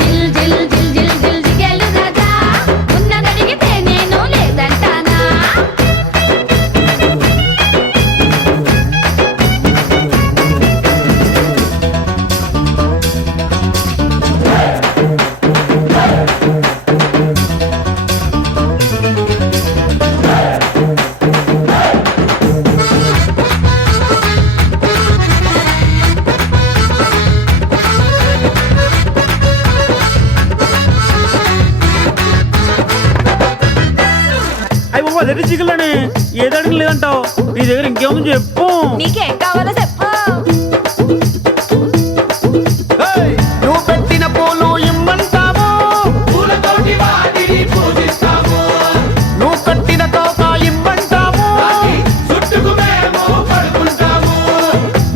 జిల్ జిల్ జిల్ జిల్ జిల్ దిగలు రాజా ఉన్నదడిగితే నేను లేదంటానా అయ్యి బాబు అదే చికెన్లని ఏది అడిగిన లేదంటావు నీ దగ్గర ఇంకేముంది చెప్పు నీకేం కావాలో చెప్పు నువ్వు పెట్టిన పూలు ఇమ్మంటావు పూలతోటి వాటిని పూజిస్తాము నువ్వు కట్టిన తోక ఇమ్మంటావు చుట్టుకు మేము పడుకుంటాము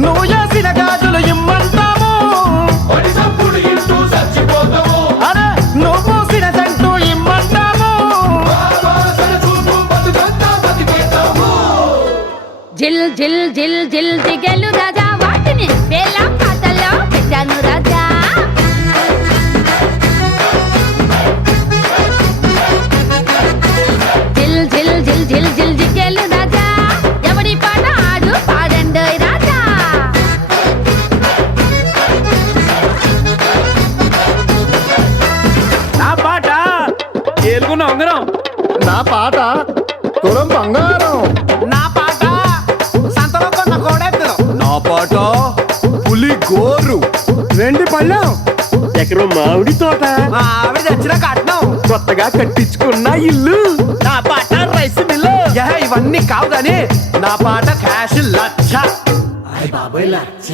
నువ్వు చేసిన గాజులు ఇమ్మంటావు ఒడి సంపుడు ఇంటూ చచ్చిపోతాము అరే నువ్వు పూసిన జంటు ఇమ్మంటావు వాసన చూపు బతుకంతా బతికేస్తాము జిల్ జిల్ జిల్ జిల్ దిగలు రాజా వాటిని వేళ పాటల్లో పెట్టాను రాజా జిల్ జిల్ జిల్ జిల్ జిల్ దిగలు రాజా ఎవడి పాట ఆడు పాడండోయ్ రాజా నా పాట ఏలుకున్న ఉంగరం నా పాట తులం బంగారం నా పాట సంతలో కొన్న కోడెత్తలు నా పాట పులి గోరు వెండి పళ్ళం ఎకరం మామిడి తోట ఆవిడ తెచ్చిన కట్నం కొత్తగా కట్టించుకున్న ఇల్లు నా పాట రైస్ మిల్లు ఇవన్నీ కావు గాని నా పాట క్యాష్ లక్ష బాబాయ్ లచ్చ